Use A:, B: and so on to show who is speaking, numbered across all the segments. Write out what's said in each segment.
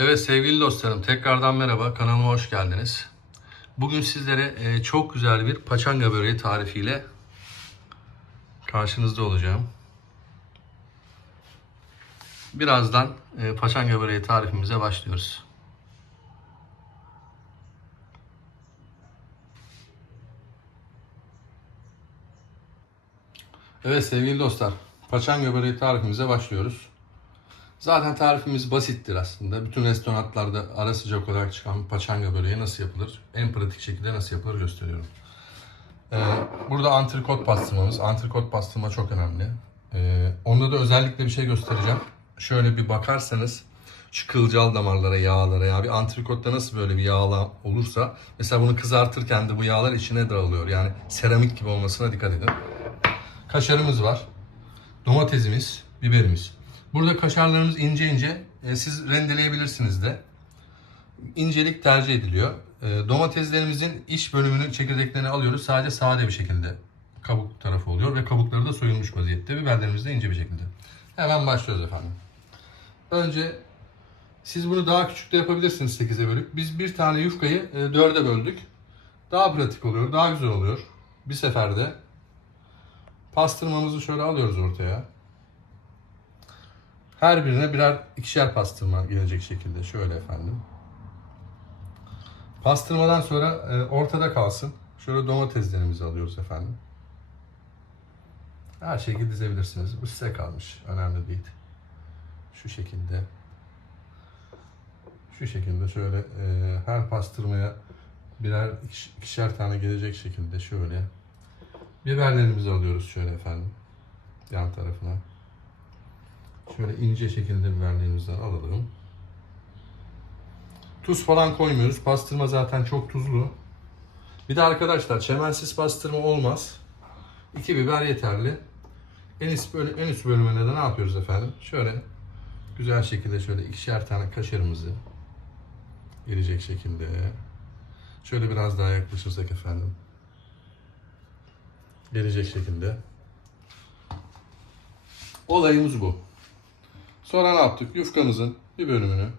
A: Evet sevgili dostlarım tekrardan merhaba kanalıma hoş geldiniz. Bugün sizlere e, çok güzel bir paçanga böreği tarifiyle karşınızda olacağım. Birazdan e, paçanga böreği tarifimize başlıyoruz. Evet sevgili dostlar, paçanga böreği tarifimize başlıyoruz. Zaten tarifimiz basittir aslında. Bütün restoranlarda ara sıcak olarak çıkan paçanga böreği nasıl yapılır, en pratik şekilde nasıl yapılır gösteriyorum. Ee, burada antrikot pastırmamız. Antrikot pastırma çok önemli. Ee, onda da özellikle bir şey göstereceğim. Şöyle bir bakarsanız şu kılcal damarlara, yağlara ya bir antrikotta nasıl böyle bir yağla olursa mesela bunu kızartırken de bu yağlar içine dağılıyor. Yani seramik gibi olmasına dikkat edin. Kaşarımız var. Domatesimiz, biberimiz. Burada kaşarlarımız ince ince. E, siz rendeleyebilirsiniz de. İncelik tercih ediliyor. E, domateslerimizin iç bölümünün çekirdeklerini alıyoruz. Sadece sade bir şekilde kabuk tarafı oluyor ve kabukları da soyulmuş vaziyette. Biberlerimiz de ince bir şekilde. Hemen başlıyoruz efendim. Önce siz bunu daha küçük de yapabilirsiniz 8'e bölüp. Biz bir tane yufkayı e, 4'e böldük. Daha pratik oluyor, daha güzel oluyor. Bir seferde pastırmamızı şöyle alıyoruz ortaya. Her birine birer ikişer pastırma gelecek şekilde. Şöyle efendim. Pastırmadan sonra e, ortada kalsın. Şöyle domateslerimizi alıyoruz efendim. Her şekilde dizebilirsiniz. Bu size kalmış. Önemli değil. Şu şekilde. Şu şekilde şöyle e, her pastırmaya birer ikiş- ikişer tane gelecek şekilde şöyle. Biberlerimizi alıyoruz şöyle efendim. Yan tarafına. Şöyle ince şekilde biberlerimizi alalım. Tuz falan koymuyoruz. Pastırma zaten çok tuzlu. Bir de arkadaşlar çemensiz pastırma olmaz. İki biber yeterli. En üst, bölü- en üst bölümüne de ne yapıyoruz efendim? Şöyle güzel şekilde şöyle ikişer tane kaşarımızı gelecek şekilde. Şöyle biraz daha yaklaşırsak efendim. Gelecek şekilde. Olayımız bu. Sonra ne yaptık? Yufkamızın bir bölümünü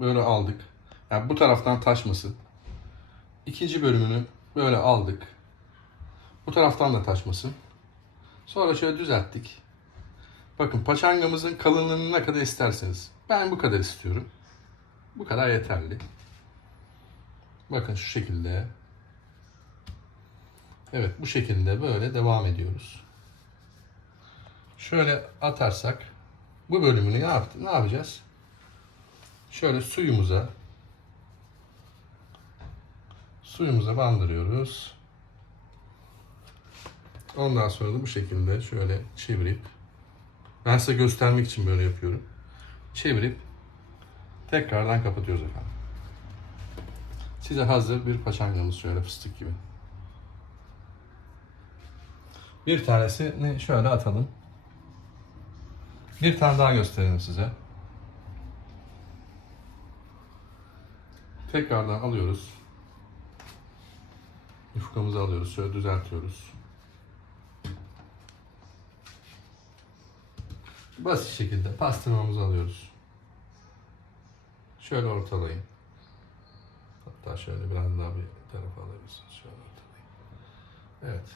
A: böyle aldık. Yani bu taraftan taşmasın. İkinci bölümünü böyle aldık. Bu taraftan da taşmasın. Sonra şöyle düzelttik. Bakın paçangamızın kalınlığını ne kadar isterseniz. Ben bu kadar istiyorum. Bu kadar yeterli. Bakın şu şekilde. Evet bu şekilde böyle devam ediyoruz. Şöyle atarsak bu bölümünü ne, ne yapacağız? Şöyle suyumuza suyumuza bandırıyoruz. Ondan sonra da bu şekilde şöyle çevirip ben size göstermek için böyle yapıyorum. Çevirip tekrardan kapatıyoruz efendim. Size hazır bir paçangamız şöyle fıstık gibi. Bir tanesini şöyle atalım. Bir tane daha göstereyim size. Tekrardan alıyoruz. Yufkamızı alıyoruz. Şöyle düzeltiyoruz. Basit şekilde pastırmamızı alıyoruz. Şöyle ortalayın. Hatta şöyle biraz daha bir tarafa alabilirsiniz. Şöyle ortalayın. Evet.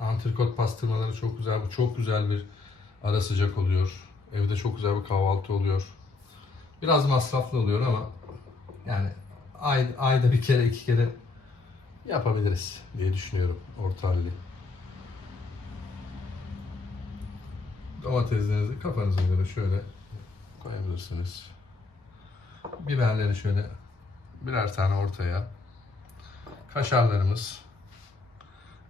A: Antrikot pastırmaları çok güzel. Bu çok güzel bir ara sıcak oluyor. Evde çok güzel bir kahvaltı oluyor. Biraz masraflı oluyor ama yani ay, ayda bir kere iki kere yapabiliriz diye düşünüyorum orta halli. Domateslerinizi kafanıza göre şöyle koyabilirsiniz. Biberleri şöyle birer tane ortaya. Kaşarlarımız.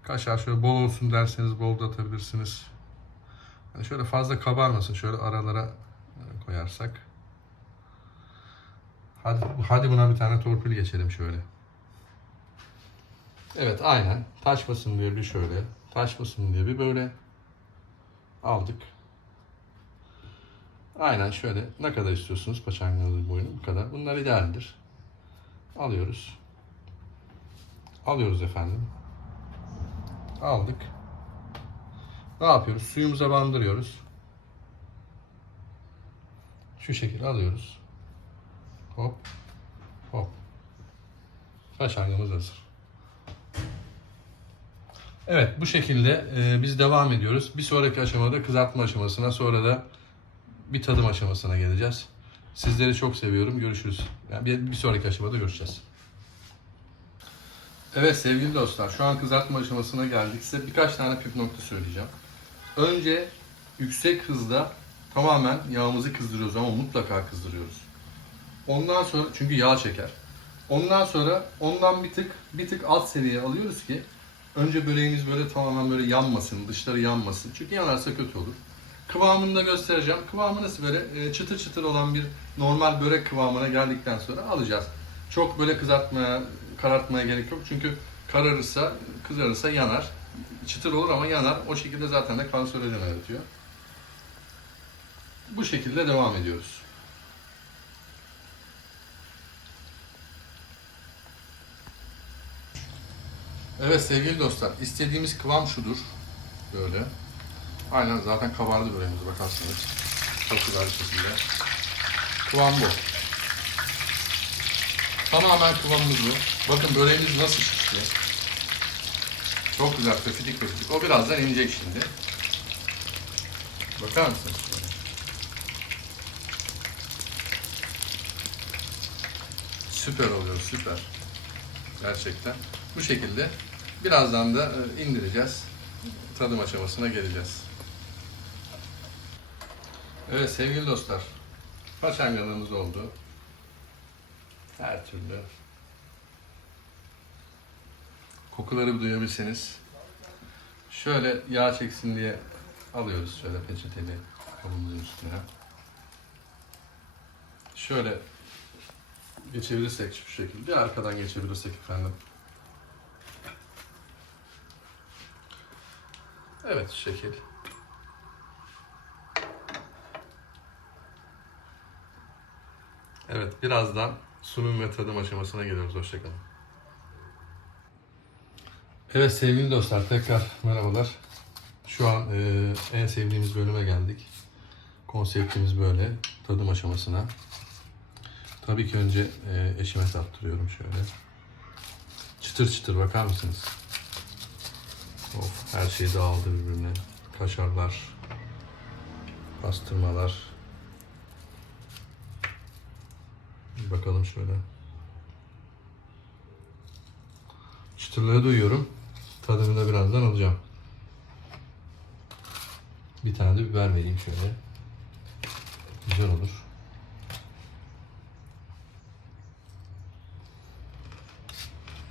A: Kaşar şöyle bol olsun derseniz bol da atabilirsiniz. Yani şöyle fazla kabarmasın. Şöyle aralara e, koyarsak. Hadi, hadi buna bir tane torpil geçelim şöyle. Evet aynen. Taşmasın diye bir şöyle. Taşmasın diye bir böyle aldık. Aynen şöyle. Ne kadar istiyorsunuz paçanganızın boyunu? Bu kadar. Bunlar idealdir. Alıyoruz. Alıyoruz efendim. Aldık. Ne yapıyoruz? Suyumuza bandırıyoruz. Şu şekilde alıyoruz. Hop. Hop. Paçangamız hazır. Evet bu şekilde e, biz devam ediyoruz. Bir sonraki aşamada kızartma aşamasına sonra da bir tadım aşamasına geleceğiz. Sizleri çok seviyorum. Görüşürüz. Yani bir, bir sonraki aşamada görüşeceğiz. Evet sevgili dostlar şu an kızartma aşamasına geldik. Size birkaç tane püf nokta söyleyeceğim. Önce yüksek hızda tamamen yağımızı kızdırıyoruz ama mutlaka kızdırıyoruz. Ondan sonra çünkü yağ çeker. Ondan sonra ondan bir tık bir tık alt seviyeye alıyoruz ki önce böreğimiz böyle tamamen böyle yanmasın, dışları yanmasın. Çünkü yanarsa kötü olur. Kıvamını da göstereceğim. Kıvamı nasıl böyle e, çıtır çıtır olan bir normal börek kıvamına geldikten sonra alacağız. Çok böyle kızartmaya, karartmaya gerek yok. Çünkü kararırsa, kızarırsa yanar. Çıtır olur ama yanar. O şekilde zaten de kanserojen yaratıyor. Bu şekilde devam ediyoruz. Evet sevgili dostlar, istediğimiz kıvam şudur. Böyle. Aynen zaten kabardı böreğimiz bakarsınız. Çok güzel bir şekilde. Kıvam bu. Tamamen kıvamımız bu. Bakın böreğimiz nasıl şişti. Çok güzel pöfidik pöfidik. O birazdan inecek şimdi. Bakar mısınız? Süper oluyor, süper. Gerçekten. Bu şekilde birazdan da e, indireceğiz. Tadım aşamasına geleceğiz. Evet sevgili dostlar. Paçangalığımız oldu. Her türlü. Kokuları duyabilseniz. Şöyle yağ çeksin diye alıyoruz şöyle peçeteli kabımızın üstüne. Şöyle geçebilirsek şu şekilde. Arkadan geçebilirsek efendim. Evet şu şekil. Evet birazdan sunum ve tadım aşamasına geliyoruz. Hoşçakalın. Evet sevgili dostlar tekrar merhabalar. Şu an e, en sevdiğimiz bölüme geldik. Konseptimiz böyle. Tadım aşamasına. Tabii ki önce e, eşime tattırıyorum şöyle. Çıtır çıtır bakar mısınız? Of her şey dağıldı birbirine. Kaşarlar, pastırmalar. Bir bakalım şöyle. Çıtırlığı duyuyorum. Tadını da birazdan alacağım. Bir tane de biber vereyim şöyle. Güzel olur.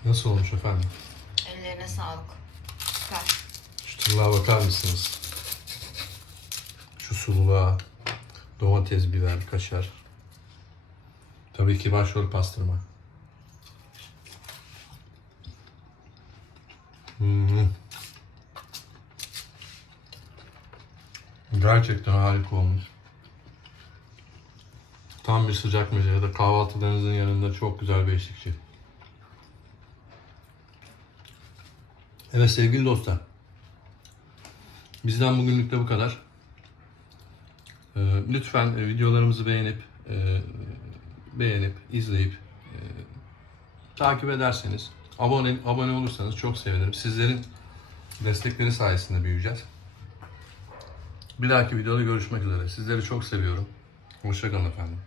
A: Nasıl olmuş efendim?
B: Ellerine sağlık. Süper.
A: Şu tırlığa bakar mısınız? Şu sululuğa, domates, biber, kaşar. Tabii ki başrol pastırma. Gerçekten harika olmuş. Tam bir sıcak meze ya da kahvaltılarınızın yanında çok güzel bir eşlikçi. Evet sevgili dostlar. Bizden bugünlük de bu kadar. Ee, lütfen e, videolarımızı beğenip e, beğenip izleyip e, takip ederseniz abone abone olursanız çok sevinirim. Sizlerin destekleri sayesinde büyüyeceğiz. Bir dahaki videoda görüşmek üzere. Sizleri çok seviyorum. Hoşçakalın efendim.